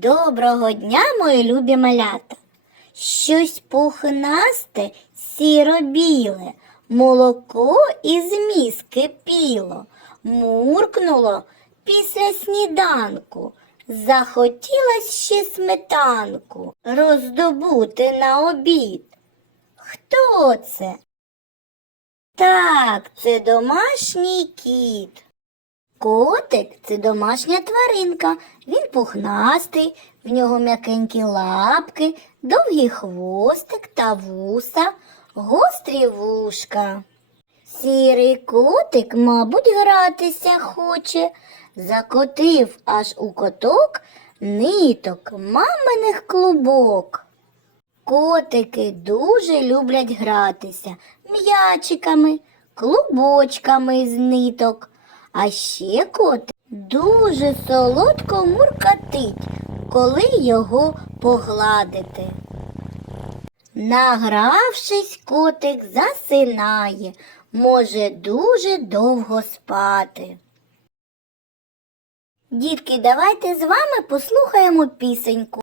Доброго дня, мої любі малята. Щось пухнасте, сіро-біле, молоко із міс кипіло, муркнуло після сніданку. Захотілось ще сметанку роздобути на обід. Хто це? Так, це домашній кіт. Котик це домашня тваринка. Він пухнастий, в нього м'якенькі лапки, довгий хвостик та вуса, гострі вушка. Сірий котик, мабуть, гратися хоче, закотив аж у коток ниток маминих клубок. Котики дуже люблять гратися м'ячиками, клубочками з ниток. А ще котик дуже солодко муркатить, коли його погладити. Награвшись, котик засинає, може дуже довго спати. Дітки, давайте з вами послухаємо пісеньку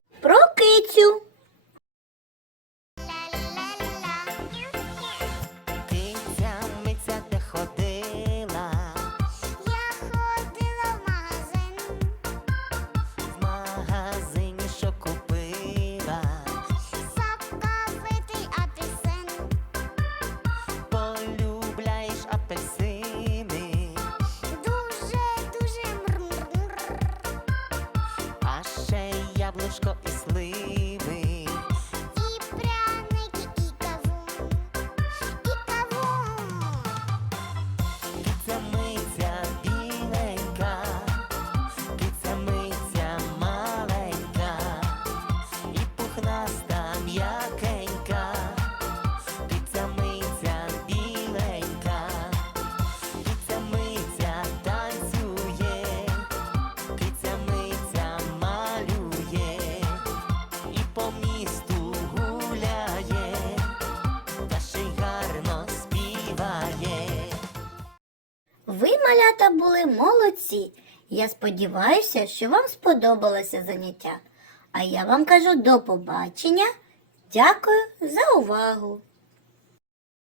яблучко і сливи. І пряники, і кавун, і кавун. Киця миця біленька, киця миця маленька, і пухнаста малята, були молодці. Я сподіваюся, що вам сподобалося заняття. А я вам кажу до побачення. Дякую за увагу!